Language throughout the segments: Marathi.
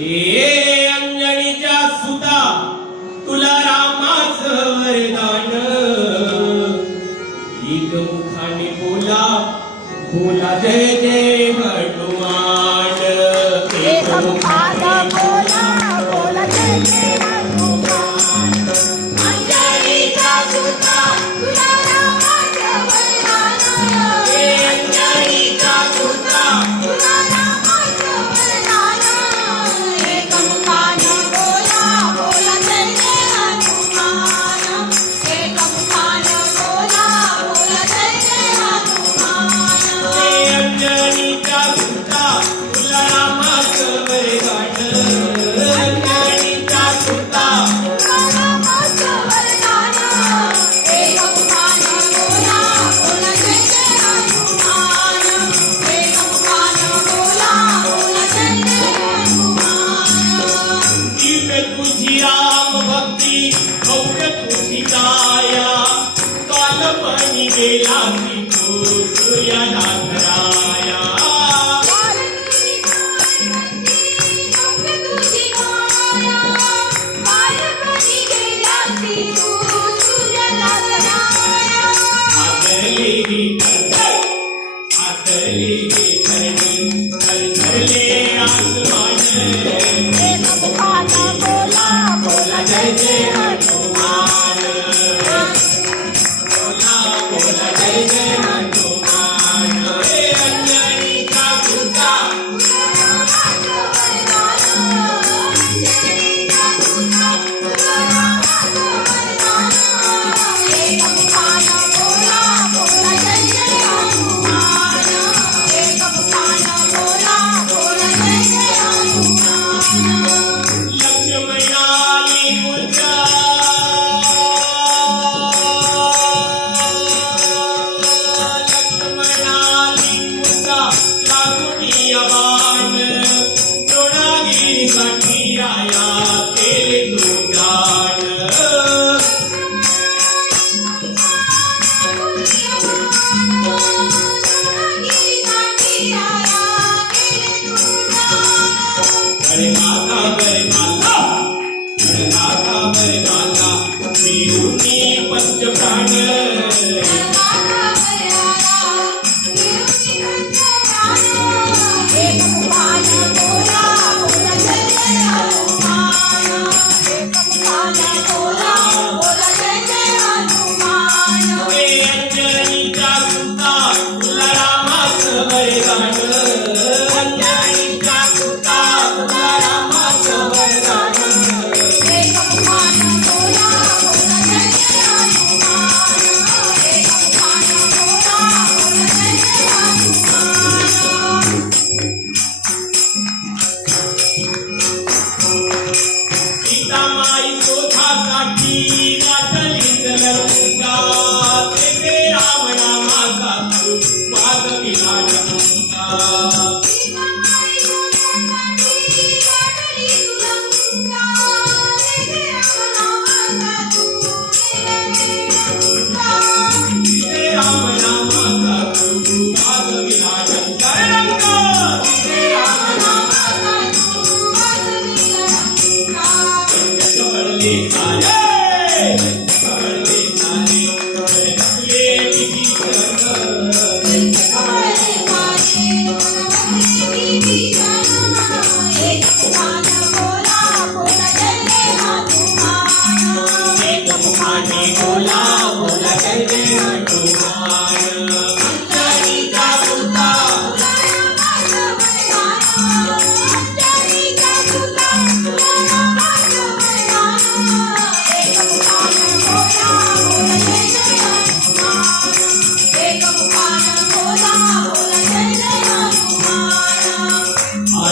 हे अंजनीच्या सुता तुला रामाच वरदान. एक मुखाने बोला बोला जय जय हनुमान. एक 一场 சபை Hey.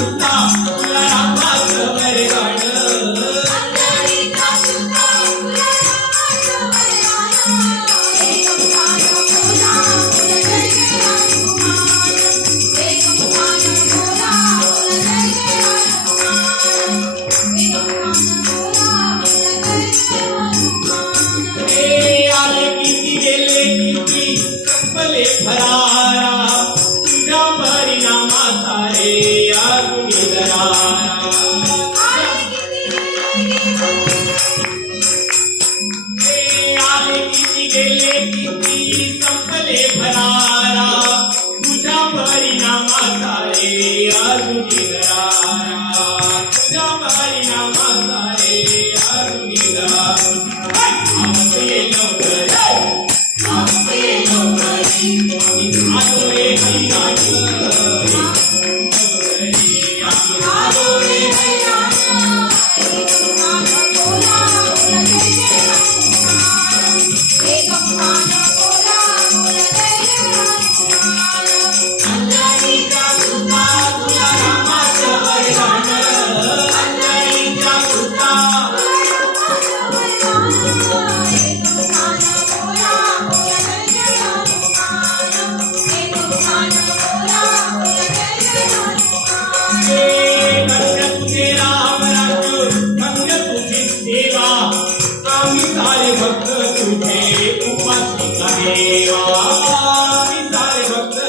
अंजनीच्या yeah.